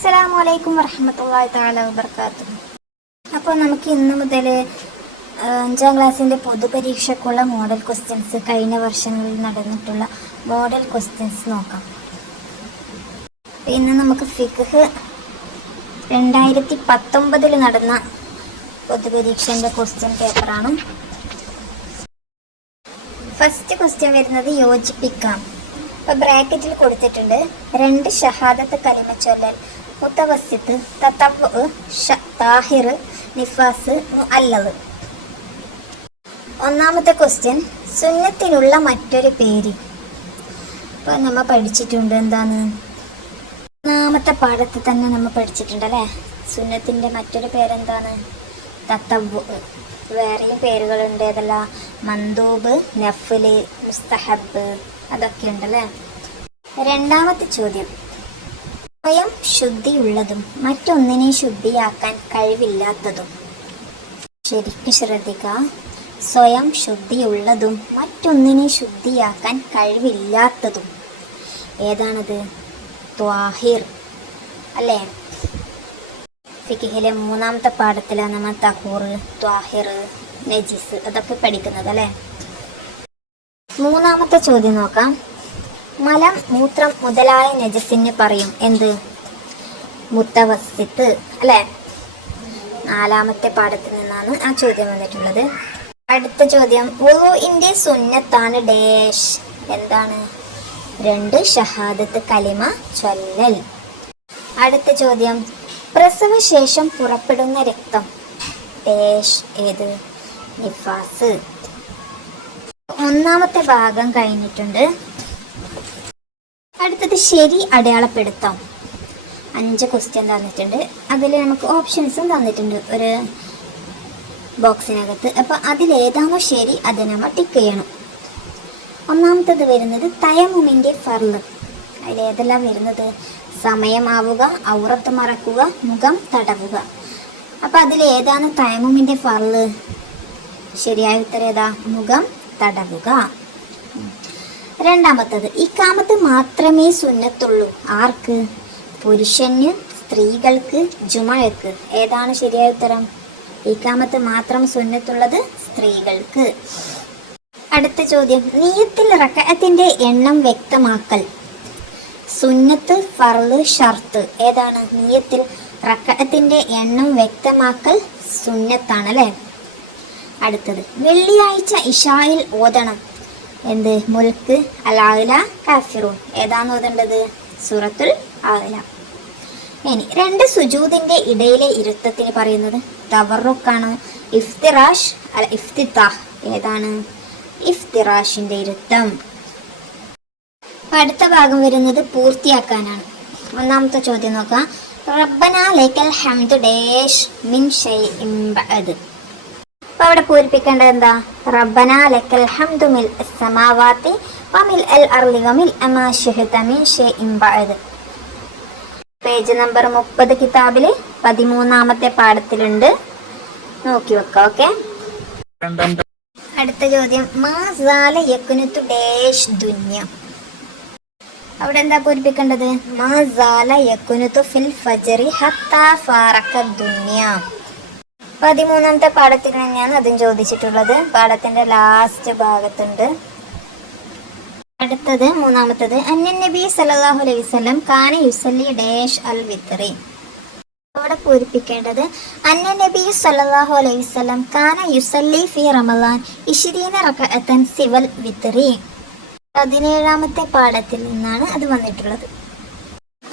അസ്സലാമു അലൈക്കും വറഹ്മത്തുള്ളാഹി തആല വബറകാതുഹു. അപ്പോൾ നമുക്ക് ഇന്ന് മുതൽ 5ാം ക്ലാസ്സിൻ്റെ പൊതുപരീക്ഷയ്ക്കുള്ള മോഡൽ ക്വസ്റ്റ്യൻസ്, കഴിഞ്ഞ വർഷങ്ങളിൽ നടന്നിട്ടുള്ള മോഡൽ ക്വസ്റ്റ്യൻസ് നോക്കാം. ഇന്ന് നമുക്ക് ഫിഖ് 2019 നടന്ന പൊതുപരീക്ഷൻ്റെ ക്വസ്റ്റ്യൻ പേപ്പറാണ്. ഫസ്റ്റ് ക്വസ്റ്റ്യൻ വരുന്നത് യോജിപ്പിക്കാം. അപ്പോൾ ബ്രാക്കറ്റിൽ കൊടുത്തിട്ടുണ്ട് 2 ഷഹാദത്ത് കലിമ ചൊല്ലൽ, മുത്തവസ്സിത്ത്, തതവ്വു, താഹിർ, നിഫാസ്, മുഅല്ലൽ. ഒന്നാമത്തെ ക്വസ്റ്റ്യൻ സുന്നത്തിനുള്ള മറ്റൊരു പേര്. അപ്പോൾ നമ്മൾ പഠിച്ചിട്ടുണ്ട് എന്താണ്, ഒന്നാമത്തെ പാഠത്തിൽ തന്നെ നമ്മൾ പഠിച്ചിട്ടുണ്ട് അല്ലേ. സുന്നത്തിൻ്റെ മറ്റൊരു പേരെന്താണ്? തതവ്വു. വേറെയും പേരുകളുണ്ട്, അതല്ല മന്ദൂബ്, നഫ്ല്, മുസ്തഹബ്, അതൊക്കെ ഉണ്ടല്ലേ. രണ്ടാമത്തെ ചോദ്യം സ്വയം ശുദ്ധിയുള്ളതും മറ്റൊന്നിനെ ശുദ്ധിയാക്കാൻ കഴിവില്ലാത്തതും. ശരിക്കും ശ്രദ്ധിക്കുക, സ്വയം ശുദ്ധിയുള്ളതും മറ്റൊന്നിനെ ശുദ്ധിയാക്കാൻ കഴിവില്ലാത്തതും ഏതാണത്? ത്വാഹിർ അല്ലേ. ഫിഖിലെ 3ാമത്തെ പാഠത്തിലാണ് നമ്മൾ തഹൂർ, ത്വാഹിർ, നജിസ് അതൊക്കെ പഠിക്കുന്നത് അല്ലേ. 3ാമത്തെ ചോദ്യം നോക്കാം. മലം, മൂത്രം മുതലായ നജസിന് പറയും എന്ത്? മുത്തവസ്സിത്ത് അല്ലേ. 4ാമത്തെ പാഠത്തിൽ നിന്നാണ് ആ ചോദ്യം വന്നിട്ടുള്ളത്. അടുത്ത ചോദ്യം വുളൂഇന്റെ സുന്നത്താണ് ഡേഷ്. എന്താണ്? 2 ഷഹാദത്ത് കലിമ ചൊല്ലൽ. അടുത്ത ചോദ്യം പ്രസവശേഷം പുറപ്പെടുന്ന രക്തം ഡേഷ്. ഏത്? നിഫാസ്. 1ാമത്തെ ഭാഗം കഴിഞ്ഞിട്ടുണ്ട്. അടുത്തത് ശരി അടയാളപ്പെടുത്താം. 5 ക്വസ്റ്റ്യൻ തന്നിട്ടുണ്ട്. അതിൽ നമുക്ക് ഓപ്ഷൻസും തന്നിട്ടുണ്ട് ഒരു ബോക്സിനകത്ത്. അപ്പോൾ അതിലേതാണോ ശരി അത് നമ്മൾ ടിക്ക് ചെയ്യണം. ഒന്നാമത്തത് വരുന്നത് തയമ്മുമിൻ്റെ ഫർള്. അതിലേതെല്ലാം വരുന്നത്? സമയമാവുക, ഔറത്ത് മറക്കുക, മുഖം തടവുക. അപ്പോൾ അതിലേതാണ് തയമ്മുമിൻ്റെ ഫർള്? ശരിയായ ഉത്തരം ഏതാ? മുഖം തടവുക. രണ്ടാമത്തത് ഇഖാമത്ത് മാത്രമേ സുന്നത്തുള്ളൂ. ആർക്ക്? പുരുഷന്, സ്ത്രീകൾക്ക്, ജുമഅക്ക്. ഏതാണ് ശരിയായ ഉത്തരം? ഇഖാമത്ത് മാത്രം സുന്നത്തുള്ളത് സ്ത്രീകൾക്ക്. അടുത്ത ചോദ്യം നിയ്യത്തിൽ റകഅത്തിന്റെ എണ്ണം വ്യക്തമാക്കൽ. സുന്നത്ത്, ഫർള്, ഷർത്ത്. ഏതാണ്? നിയ്യത്തിൽ റകഅത്തിന്റെ എണ്ണം വ്യക്തമാക്കൽ സുന്നത്താണ് അല്ലേ. അടുത്തത് വെള്ളിയാഴ്ച ഇശായിൽ ഓതണം എന്ത്? മുൽക്ക്, അൽ-അഅ്ല, കാഫിറൂൻ. ഏതാണ് ഓതേണ്ടത്? സൂറത്തുൽ അഅ്ല. ഇനി 2 സുജൂദിന്റെ ഇടയിലെ ഇരുത്തത്തിന് പറയുന്നത് തവറുക്കാണ്, ഇഫ്തിറാഷ്, അൽ ഇഫ്തിതാഹ്. ഏതാണ്? ഇഫ്തിറാഷിന്റെ ഇരുത്തം. അടുത്ത ഭാഗം വരുന്നത് പൂർത്തിയാക്കാനാണ്. 1ാമത്തെ ചോദ്യം നോക്കാം. റബ്ബനാ ലക്കൽ ഹംദു ഡേഷ് മിൻ ഷൈഇൻ ബഅദ്. അപ്പോൾ അവിടെ പൂരിപ്പിക്കേണ്ടത് എന്താ? റബ്ബനാ ലക്കൽ ഹംദു മിൽ അസ്സമാവാതി വമിൽ അൽ അർളി വമിൽ അമാ ശിഅത മിൻ ഷൈഇൻ ബഅദ്. പേജ് നമ്പർ 30 കിതാബിൽ 13ാമത്തെ പാഠത്തിലുണ്ട്, നോക്കി വെക്കാം. ഓക്കെ. അടുത്ത ചോദ്യം മാ സാല യകുനുതു ഡേഷ് ദുനിയ. അവിടെ എന്താ പൂരിപ്പിക്കേണ്ടത്? മാ സാല യകുനുതു ഫിൽ ഫജ്റി ഹത്താ ഫാറക ദുനിയ. 13ാമത്തെ പാഠത്തിൽ തന്നെയാണ് അതും ചോദിച്ചിട്ടുള്ളത്. പാഠത്തിന്റെ ലാസ്റ്റ് ഭാഗത്തുണ്ട്. അടുത്തത് 3ാമത്തത് അന്നൻ നബി സല്ലല്ലാഹു അലൈഹി വസല്ലം കാന യുസല്ലി ഡേഷ് അൽ വിത്രി. അവിടെ പൂരിപ്പിക്കേണ്ടത് അന്നൻ നബി സല്ലല്ലാഹു അലൈഹി വസല്ലം കാന യുസല്ലി ഫി റമളാൻ 20 റകഅത്തൻ സിവൽ വിത്രി. 17ാമത്തെ പാഠത്തിൽ നിന്നാണ് അത് വന്നിട്ടുള്ളത്.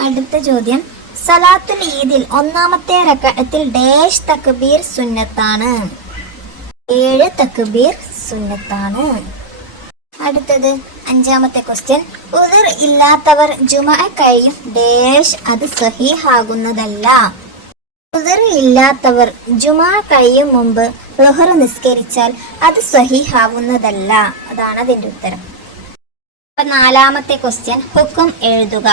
അടുത്ത ചോദ്യം സലാത്തുൽ ഈദിൽ 1ാമത്തെ റകഅത്തിൽ ഡേഷ് തക്ബീർ സുന്നത്താണ്. 7 തക്ബീർ സുന്നത്താണ്. അടുത്തത് 5ാമത്തെ ക്വസ്റ്റ്യൻ ഉദർ ഇല്ലാത്തവർ ജുമഅ കഴിയും ഡേഷ്. അത് സഹീഹാകുന്നതല്ല. ഉദർ ഇല്ലാത്തവർ ജുമഅ കഴിയും മുമ്പ് ളുഹർ നിസ്കരിച്ചാൽ അത് സഹീഹാവുന്നതല്ല. അതാണ് അതിൻ്റെ ഉത്തരം. അപ്പം 4ാമത്തെ ക്വസ്റ്റ്യൻ ഹുക്കം എഴുതുക.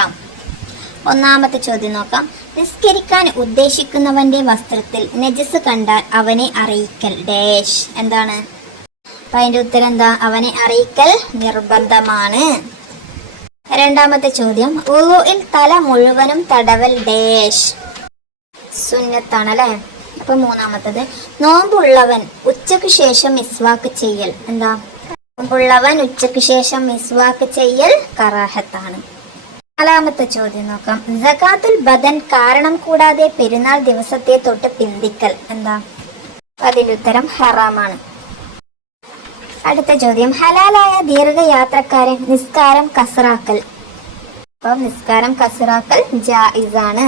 1ാമത്തെ ചോദ്യം നോക്കാം. നിസ്കരിക്കാൻ ഉദ്ദേശിക്കുന്നവന്റെ വസ്ത്രത്തിൽ നജസ് കണ്ടാൽ അവനെ അറിയിക്കൽ ഡേഷ്. എന്താണ്? അപ്പം അതിൻ്റെ ഉത്തരം എന്താ? അവനെ അറിയിക്കൽ നിർബന്ധമാണ്. രണ്ടാമത്തെ ചോദ്യം, വുളുഇൽ തല മുഴുവനും തടവൽ ഡേഷ് സുന്നത്താണ് അല്ലെ. അപ്പൊ മൂന്നാമത്തത്, നോമ്പുള്ളവൻ ഉച്ചക്ക് ശേഷം മിസ്വാക്ക് ചെയ്യൽ എന്താ? നോമ്പുള്ളവൻ ഉച്ചക്ക് ശേഷം മിസ്വാക്ക് ചെയ്യൽ കറാഹത്താണ്. നാലാമത്തെ ചോദ്യം നോക്കാം, സകാത്തുൽ ബദൻ കാരണം കൂടാതെ പെരുന്നാൾ ദിവസത്തെ തൊട്ട് പിന്തിക്കൽ എന്താ? അതിന്റെ ഉത്തരം ഹറാമാണ്. അടുത്ത ചോദ്യം, ഹലാലായ ദീർഘയാത്രക്കാരൻ നിസ്കാരം കസറാക്കൽ. അപ്പം നിസ്കാരം കസറാക്കൽ ജായിസാണ്.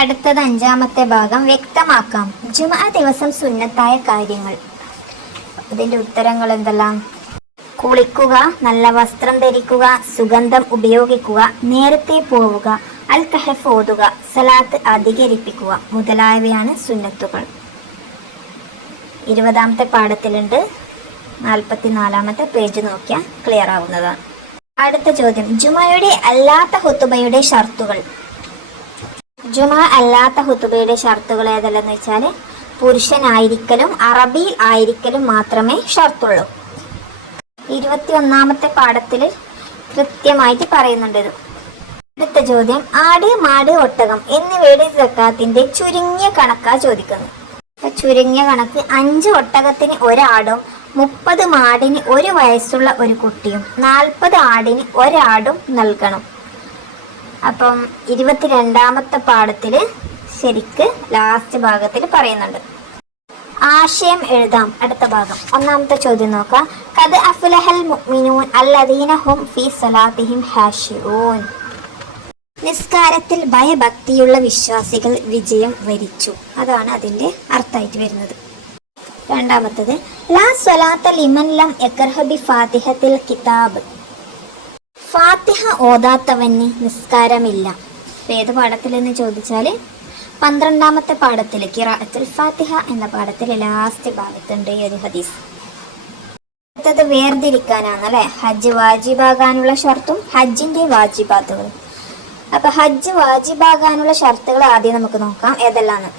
അടുത്തത് അഞ്ചാമത്തെ ഭാഗം, വ്യക്തമാക്കാം ജുമഅ ദിവസം സുന്നത്തായ കാര്യങ്ങൾ. ഇതിന്റെ ഉത്തരങ്ങൾ എന്തെല്ലാം? കുളിക്കുക, നല്ല വസ്ത്രം ധരിക്കുക, സുഗന്ധം ഉപയോഗിക്കുക, നേരത്തെ പോവുക, അൽ കഹഫ് ഓതുക, സലാത്ത് അധികരിപ്പിക്കുക മുതലായവയാണ് സുന്നത്തുകൾ. 20ാമത്തെ പാഠത്തിലുണ്ട്, 44ാമത്തെ പേജ് നോക്കിയാൽ ക്ലിയർ ആവുന്നതാണ്. അടുത്ത ചോദ്യം, ജുമയുടെ അല്ലാത്ത ഹുതുബയുടെ ഷർത്തുകൾ. ജുമ അല്ലാത്ത ഹുതുബയുടെ ഷർത്തുകൾ ഏതെല്ലാം വെച്ചാൽ, പുരുഷനായിരിക്കലും അറബിയിൽ ആയിരിക്കലും മാത്രമേ ഷർത്തുള്ളൂ. 21ാമത്തെ പാഠത്തിൽ കൃത്യമായിട്ട് പറയുന്നുണ്ട് ഇത്. അടുത്ത ചോദ്യം, ആട്, മാട്, ഒട്ടകം എന്നിവയുടെ സക്കാത്തിന്റെ ചുരുങ്ങിയ കണക്കാ ചോദിക്കുന്നത്. ചുരുങ്ങിയ കണക്ക് 5 ഒട്ടകത്തിന് ഒരാടും 30 മാടിന് 1 വയസ്സുള്ള ഒരു കുട്ടിയും 40 ആടിന് ഒരാടും നൽകണം. അപ്പം 22ാമത്തെ പാഠത്തില് ശരിക്ക് ലാസ്റ്റ് ഭാഗത്തിൽ പറയുന്നുണ്ട്. ആശയം എഴുതാം. അടുത്ത ഭാഗം. ഒന്നാമത്തെ ചോദ്യം നോക്കാം, ഖദ് അഫ്ലഹൽ മുഅ്മിനൂൻ അല്ലദീന ഹും ഫീ സലാത്തിഹിം ഹാശിഊൻ. നിസ്കാരത്തിൽ ഭയഭക്തിയുള്ള വിശ്വാസികൾ വിജയം വരിച്ചു. അതാണ് അതിന്റെ അർത്ഥമായിട്ട് വരുന്നത്. രണ്ടാമത്തത്, ലാ സ്വലാത്ത ലിമൻ ലം യഖ്റഅ ബി ഫാത്തിഹത്തിൽ കിതാബ്. ഫാത്തിഹ ഓതാത്തവന് നിസ്കാരമില്ല. ഏത് പാഠത്തിലെന്ന് ചോദിച്ചാൽ 12ാമത്തെ പാഠത്തിൽ ഖിറാഅത്തുൽ ഫാത്തിഹ എന്ന പാഠത്തിൽ ലാസ്റ്റ് ഭാഗത്തുണ്ട് ഈ ഒരു ഹദീസ്. അടുത്തത് വേർതിരിക്കാനാണ് അല്ലെ, ഹജ്ജ് വാജിബാകാനുള്ള ഷർത്തും ഹജ്ജിന്റെ വാജിബാത്തുകളും. അപ്പൊ ഹജ്ജ് വാജിബാകാനുള്ള ഷർത്തുകൾ ആദ്യം നമുക്ക് നോക്കാം. ഏതെല്ലാന്ന്?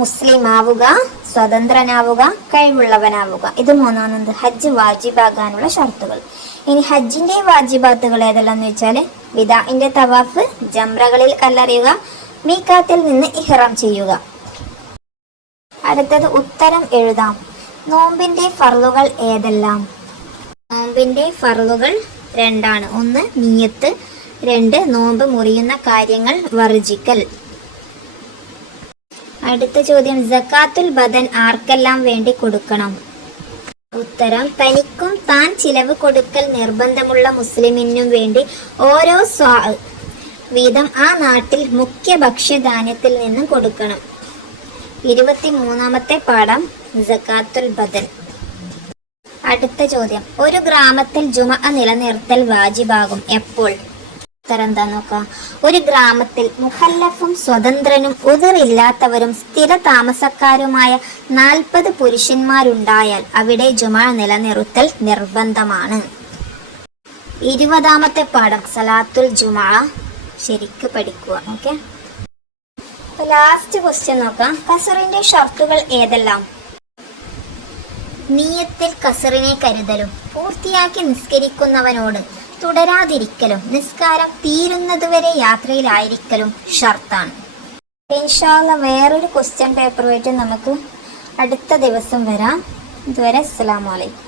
മുസ്ലിം ആവുക, സ്വതന്ത്രനാവുക, കഴിവുള്ളവനാവുക. ഇത് മൂന്നാമത് ഹജ്ജ് വാജിബാകാനുള്ള ഷർത്തുകൾ. ഇനി ഹജ്ജിന്റെ വാജിബാത്തുകൾ ഏതെല്ലാം എന്ന് വെച്ചാൽ, വിദാഇന്റെ തവാഫ്, ജംറകളിൽ കല്ലെറിയുക, മീഖാത്തിൽ നിന്ന് ഇഹ്റാം ചെയ്യുക. അടുത്തത് ഉത്തരം എഴുതാം. നോമ്പിന്റെ ഫർളുകൾ ഏതെല്ലാം? നോമ്പിന്റെ ഫർളുകൾ 2 1 നിയ്യത്ത്, 2 നോമ്പ് മുറിയുന്ന കാര്യങ്ങൾ വർജിക്കൽ. അടുത്ത ചോദ്യം, സകാത്തുൽ ബദൻ ആർക്കെല്ലാം വേണ്ടി കൊടുക്കണം? ഉത്തരം, തനിക്കും താൻ ചിലവ് കൊടുക്കൽ നിർബന്ധമുള്ള മുസ്ലിമിനും വേണ്ടി ഓരോ സ്വാ വീതം ആ നാട്ടിൽ മുഖ്യ ഭക്ഷ്യധാന്യത്തിൽ നിന്നും കൊടുക്കണം. 23ാമത്തെ പാഠം സകാത്തുൽ ബദൻ. അടുത്ത ചോദ്യം, ഒരു ഗ്രാമത്തിൽ ജുമഅ നിലനിർത്തൽ വാജിബാകും എപ്പോൾ? ഉത്തരം എന്താ നോക്കാം. ഒരു ഗ്രാമത്തിൽ മുഖല്ലഫും സ്വതന്ത്രനും ഉദിറില്ലാത്തവരും സ്ഥിര താമസക്കാരുമായ 40 പുരുഷന്മാരുണ്ടായാൽ അവിടെ ജുമഅ നിലനിർത്തൽ നിർബന്ധമാണ്. 20ാമത്തെ പാഠം സലാത്തുൽ ജുമഅ ശരിക്ക് പഠിക്കുക. ഓക്കെ, ലാസ്റ്റ് ക്വസ്റ്റ്യൻ നോക്കാം. കസറിന്റെ ഷർത്തുകൾ ഏതെല്ലാം? നിയ്യത്തിൽ കസറിനെ കരുതലും, പൂർത്തിയാക്കി നിസ്കരിക്കുന്നവനോട് തുടരാതിരിക്കലും, നിസ്കാരം തീരുന്നതുവരെ യാത്രയിലായിരിക്കലും ഷർത്താണ്. ഇൻഷാ അല്ലാഹ് വേറൊരു ക്വസ്റ്റ്യൻ പേപ്പറുമായിട്ട് നമുക്ക് അടുത്ത ദിവസം വരാം. ഇതുവരെ അസ്സലാമു അലൈക്കും.